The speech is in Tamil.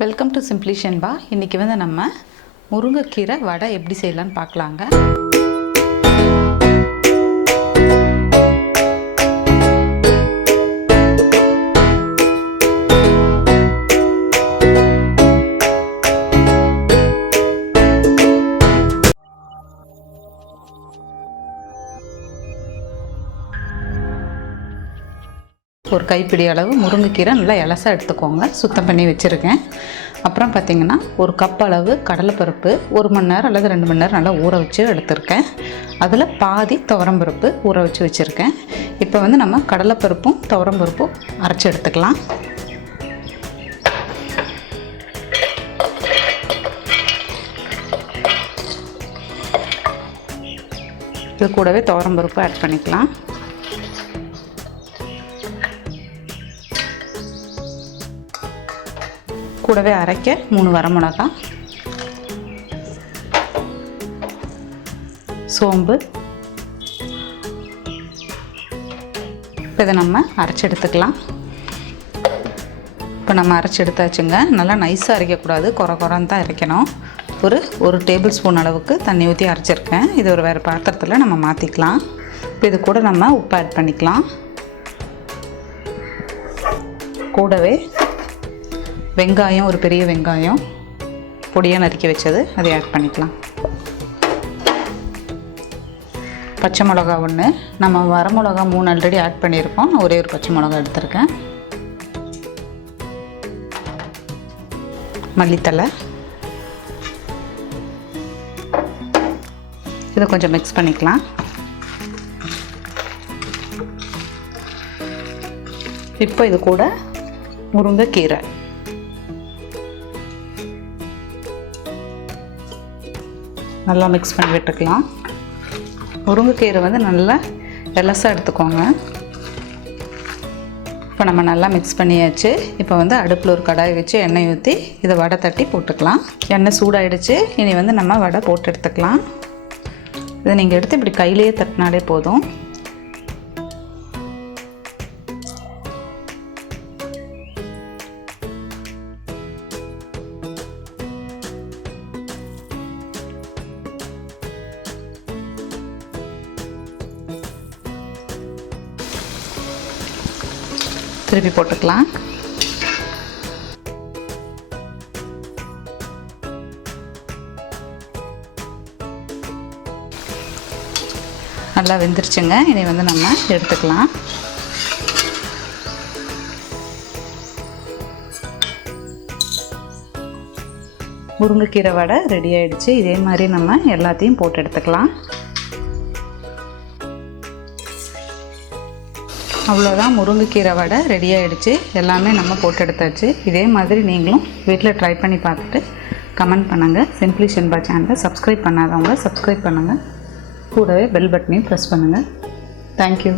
Welcome to simply Shenba. இன்றைக்கி வந்து நம்ம முருங்கைக்கீரை வடை எப்படி செய்யலான்னு பார்க்கலாங்க. ஒரு கைப்பிடி அளவு முருங்கைக்கீரை நல்லா இலசாக எடுத்துக்கோங்க. சுத்தம் பண்ணி வச்சுருக்கேன். அப்புறம் பார்த்திங்கன்னா ஒரு கப் அளவு கடலைப்பருப்பு 1 மணி நேரம் அல்லது 2 மணி நேரம் நல்லா ஊற வச்சு எடுத்துருக்கேன். அதில் பாதி துவரம்பருப்பு ஊற வச்சு வச்சுருக்கேன். இப்போ வந்து நம்ம கடலைப்பருப்பும் துவரம்பருப்பும் அரைச்சி எடுத்துக்கலாம். இது கூடவே துவரம்பருப்பு ஆட் பண்ணிக்கலாம். கூடவே அரைக்க 3 வரமிளகா, சோம்பு. இப்போ இதை நம்ம அரைச்சி எடுத்துக்கலாம். இப்போ நம்ம அரைச்சி எடுத்தாச்சுங்க. நல்லா நைஸாக அரைக்கக்கூடாது, குறைன்னு தான் அரைக்கணும். ஒரு டேபிள் ஸ்பூன் அளவுக்கு தண்ணி ஊற்றி அரைச்சிருக்கேன். இது ஒரு வேறு பாத்திரத்தில் நம்ம மாற்றிக்கலாம். இப்போ இது கூட நம்ம உப்பு ஆட் பண்ணிக்கலாம். கூடவே வெங்காயம், ஒரு பெரிய வெங்காயம் பொடியாக நறுக்கி வச்சது, அதை ஆட் பண்ணிக்கலாம். பச்சை மிளகா 1, நம்ம வரமிளகா 3 ஆல்ரெடி ஆட் பண்ணியிருக்கோம். நான் ஒரே ஒரு பச்சை மிளகா எடுத்திருக்கேன். மல்லித்தலை. இதை கொஞ்சம் மிக்ஸ் பண்ணிக்கலாம். இப்போ இது கூட முருங்கைக்கீரை, நல்லா மிக்ஸ் பண்ணி விட்டுக்கலாம். முருங்கைக்கீரை வந்து நல்லா எலசாக எடுத்துக்கோங்க. இப்போ நம்ம நல்லா மிக்ஸ் பண்ணியாச்சு. இப்போ வந்து அடுப்பில் ஒரு கடாய் வச்சு எண்ணெய் ஊற்றி இதை வடை தட்டி போட்டுக்கலாம். எண்ணெய் சூடாகிடுச்சு. இனி வந்து நம்ம வடை போட்டு எடுத்துக்கலாம். இதை நீங்கள் எடுத்து இப்படி கையிலேயே தட்டினாலே போதும். திருப்பி போட்டுக்கலாம். நல்லா வெந்துருச்சுங்க. இனி வந்து நம்ம எடுத்துக்கலாம். முருங்கைக்கீரை வடை ரெடி ஆயிடுச்சு. இதே மாதிரி நம்ம எல்லாத்தையும் போட்டு எடுத்துக்கலாம். அவ்வளோதான், முருங்கைக்கீரை வடை ரெடி ஆகிடுச்சு. எல்லாமே நம்ம போட்டு எடுத்தாச்சு. இதே மாதிரி நீங்களும் வீட்டில் ட்ரை பண்ணி பார்த்துட்டு கமெண்ட் பண்ணுங்கள். சிம்பிளி ஷென்பா சேனலை சப்ஸ்கிரைப் பண்ணாதவங்க சப்ஸ்கிரைப் பண்ணுங்கள். கூடவே பெல் பட்டனையும் ப்ரெஸ் பண்ணுங்கள். தேங்க்யூ.